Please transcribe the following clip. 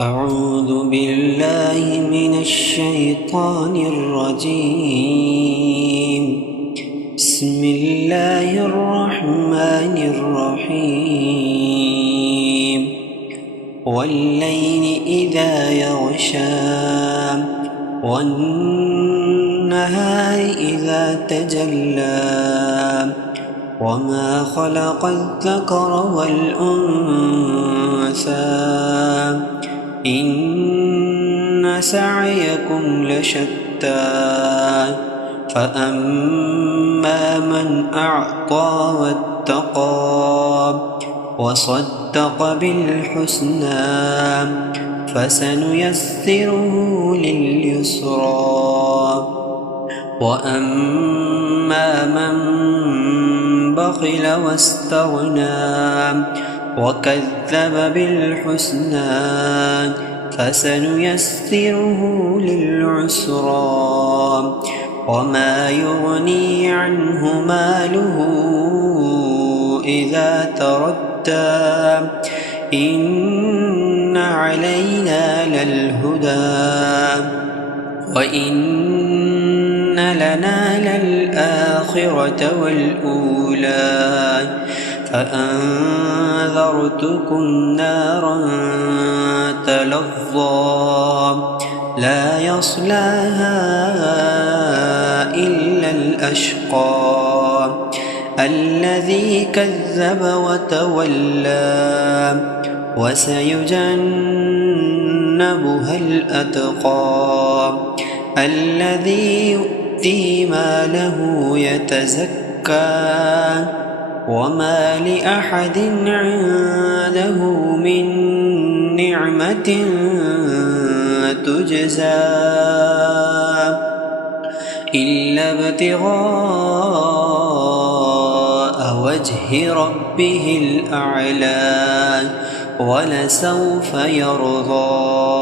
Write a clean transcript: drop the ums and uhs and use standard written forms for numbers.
أعوذ بالله من الشيطان الرجيم. بسم الله الرحمن الرحيم. والليل إذا يغشى والنهار إذا تجلى وما خلق الذكر والأنثى إن سعيكم لشتى فأما من أعطى واتقى وصدق بالحسنى فسنيسره لليسرى وأما من بخل واستغنى وكذب بالحسنى فسنيسره للعسرى وما يغني عنه ماله إذا تردى إن علينا للهدى وإن لنا للآخرة والأولى فأنذرتكم نارا تلظى لا يصلاها إلا الأشقى الذي كذب وتولى وسيجنبها الأتقى الذي يؤتي ماله يتزكى وما لأحد عنده من نعمة تجزى إلا ابتغاء وجه ربه الأعلى ولسوف يرضى.